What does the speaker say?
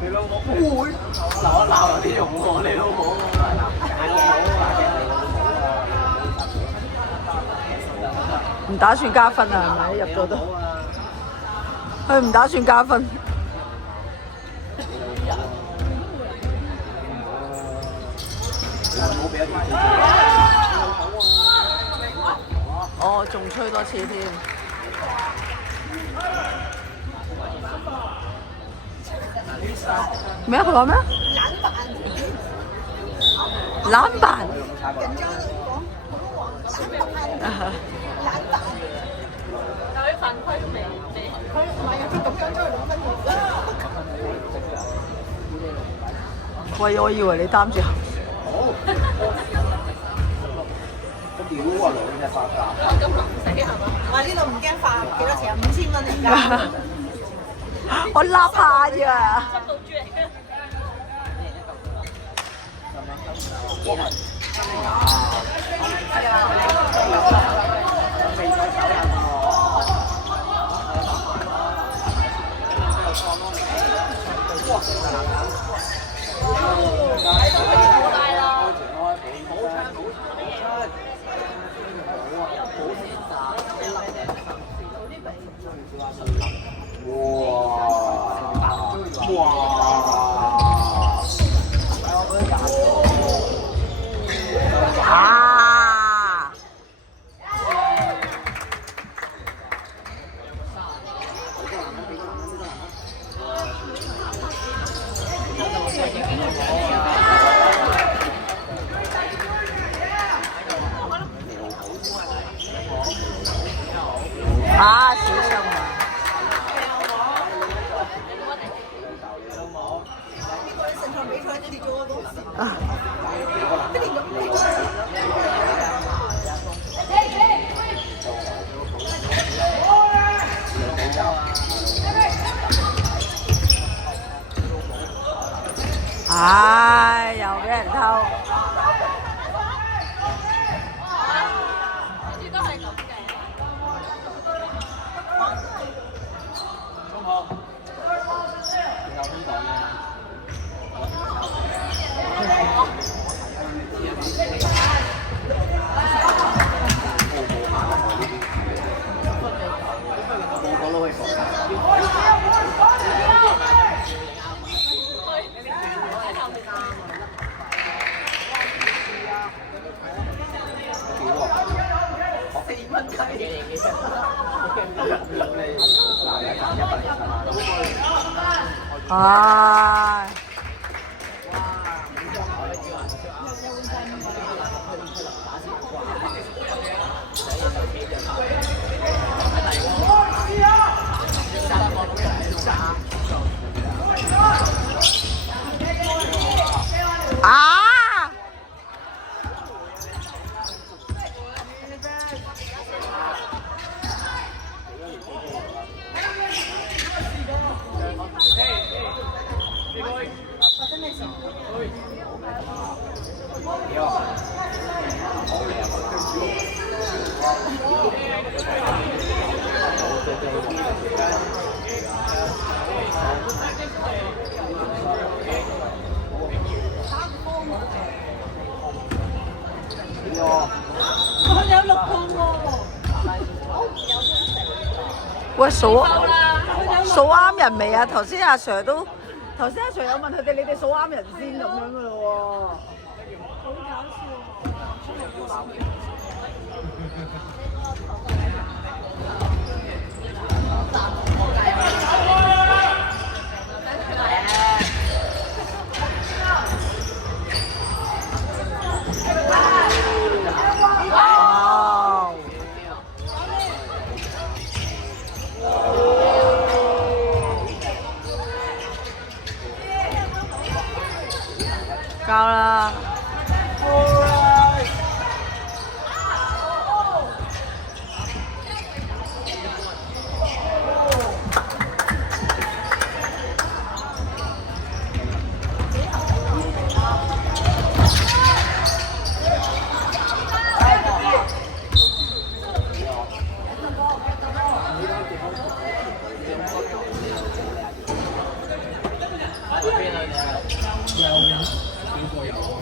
你老母會鬧人啲用喎，你老母唔打算加分啊？係咪入咗都？佢唔打算加分。哦，仲吹多次添。咩？佢講咩？籃板。但係犯規都未，佢唔係啊！佢咁樣出去攞分喂，我以為你擔住。屌啊！兩隻發價。咁唔死係嘛？話呢度唔驚罰幾多錢啊？5000蚊而家。我笠下咋。執到豬嚟嘅。啊，小心啊！成場比賽跌咗我都唉，又俾人偷。唉。啊！佢有6控喎。喂，數啱人未啊？頭先阿 Sir 有問佢哋，你哋數啱人先咁樣噶咯喎。好搞笑。交啦！邊啊？有小過油。